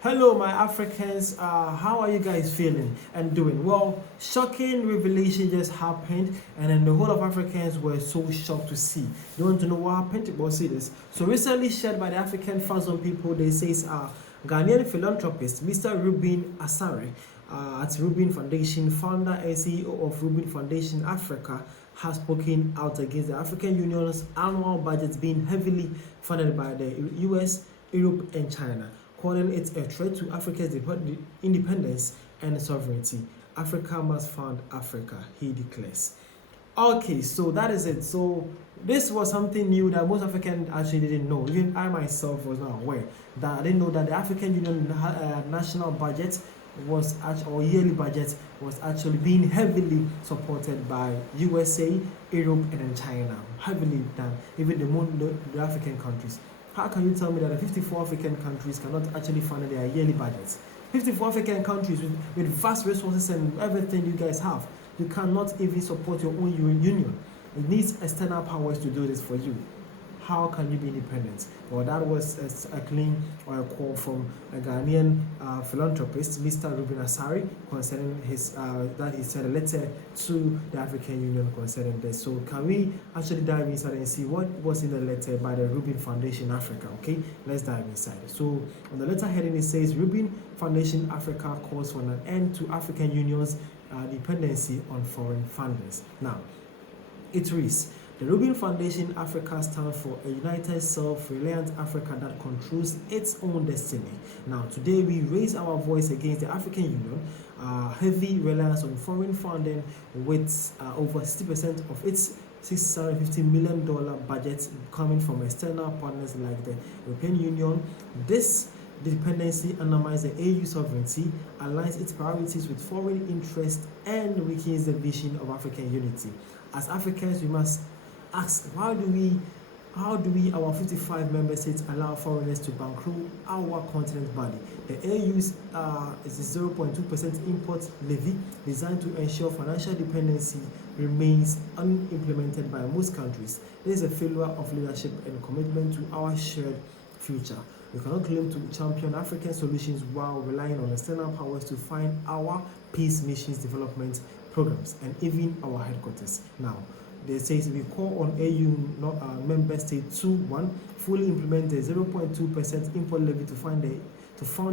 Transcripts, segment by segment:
Hello, my Africans. How are you guys feeling and doing? Well, shocking revelation just happened, and then the whole of Africans were so shocked to see. You want to know what happened? Well, see this. So, recently shared by the African Thousand People, they says Ghanaian philanthropist Mr. Reuben Asare at Reuben Foundation, founder and CEO of Reuben Foundation Africa, has spoken out against the African Union's annual budget being heavily funded by the US, Europe, and China, calling it a threat to Africa's independence and sovereignty. Africa must fund Africa, he declares. Okay, so that is it. So this was something new that most Africans actually didn't know. Even I myself was not aware that I didn't know that the African Union national budget was actually, or yearly budget was actually being heavily supported by USA, Europe, and then China, heavily done. Even the African countries. How can you tell me that the 54 African countries cannot actually fund their yearly budgets? 54 African countries with vast resources and everything you guys have. You cannot even support your own union. It needs external powers to do this for you. How can you be independent? Well, that was a claim or a call from a Ghanaian philanthropist, Mr. Reuben Asare, concerning his that he sent a letter to the African Union concerning this. So, can we actually dive inside and see what was in the letter by the Reuben Foundation Africa? Okay, let's dive inside. So, on the letter heading, it says Reuben Foundation Africa calls for an end to African Union's dependency on foreign funders. Now, it reads, the Reuben Foundation Africa stands for a united, self-reliant Africa that controls its own destiny. Now, today we raise our voice against the African Union heavy reliance on foreign funding, with over 60% of its $650 million budget coming from external partners like the European Union. This dependency undermines the AU sovereignty, aligns its priorities with foreign interests, and weakens the vision of African unity. As Africans, we must ask, how do we, our 55 member states, allow foreigners to bankroll our continent body? The AU's is a 0.2% import levy designed to ensure financial dependency remains unimplemented by most countries. This is a failure of leadership and commitment to our shared future. We cannot claim to champion African solutions while relying on external powers to fund our peace missions, development programs, and even our headquarters. Now, they say we call on AU member state to 1. Fully implement the 0.2% import levy to fund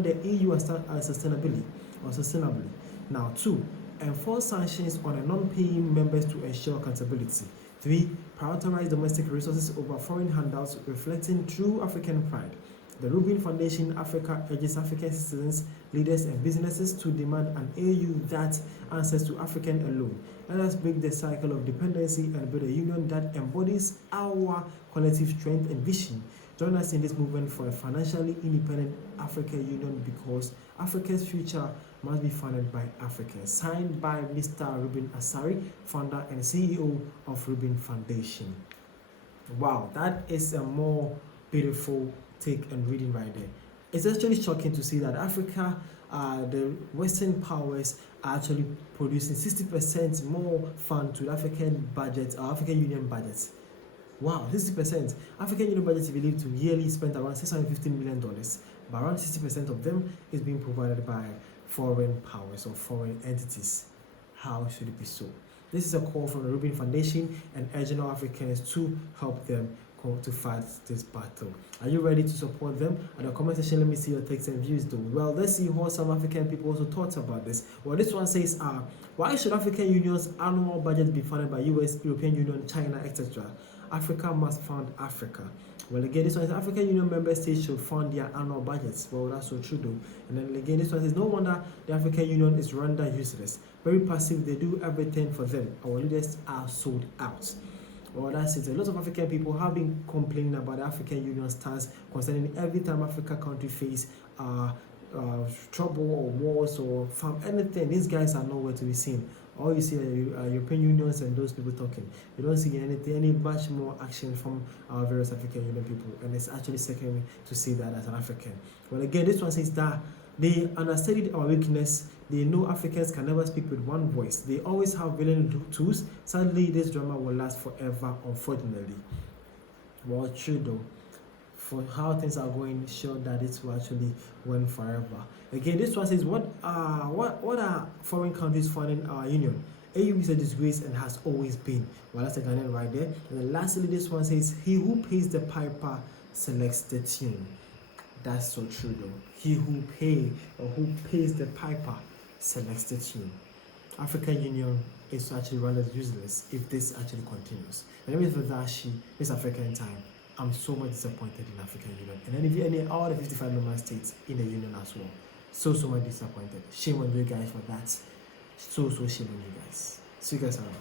the EU sustainably. Now, 2. Enforce sanctions on a non-paying members to ensure accountability. 3. Prioritize domestic resources over foreign handouts, reflecting true African pride. The Reuben Foundation Africa urges African citizens, leaders, and businesses to demand an AU that answers to African alone. Let us break the cycle of dependency and build a union that embodies our collective strength and vision. Join us in this movement for a financially independent African Union, because Africa's future must be funded by Africans. Signed by Mr. Reuben Asare, founder and CEO of Reuben Foundation. Wow, that is a more beautiful take and reading right there. It's actually shocking to see that Africa, the Western powers, are actually producing 60% more fund to the African budget, African Union budget. Wow, 60%. African Union budget is believed to yearly spend around $650 million, but around 60% of them is being provided by foreign powers or foreign entities. How should it be so? This is a call from the Reuben Foundation and urging all Africans to help them to fight this battle. Are you ready to support them? At the comment section, let me see your takes and views though. Well, let's see what some African people also thought about this. Well, this one says, why should African Union's annual budget be funded by US, European Union, China, etc.? Africa must fund Africa. Well, again, this one is African Union member states should fund their annual budgets. Well, that's so true though. And then again, this one says, no wonder the African Union is rendered useless. Very passive, they do everything for them. Our leaders are sold out. Well, that's it. A lot of African people have been complaining about the African Union stance concerning every time Africa country face trouble or wars or anything. These guys are nowhere to be seen. All you see are European Unions and those people talking. You don't see any much more action from our various African Union people, and it's actually second to see that as an African. Well, again, this one says that they understudied our weakness. They know Africans can never speak with one voice. They always have villain tools. Sadly, this drama will last forever, unfortunately. Well, true though. for how things are going, sure that it will actually win forever. Again, this one says, what are foreign countries funding our union? AU is a disgrace and has always been. Well, that's the Ghanaian right there. And then lastly, this one says, he who pays the piper selects the tune. That's so true though. He who pays the piper selects the tune. African Union is actually rendered useless if this actually continues. And with Vadashi, this African time, I'm so much disappointed in African Union. And then if all the 55 member states in the union as well. So much disappointed. Shame on you guys for that. So shame on you guys. See you guys around.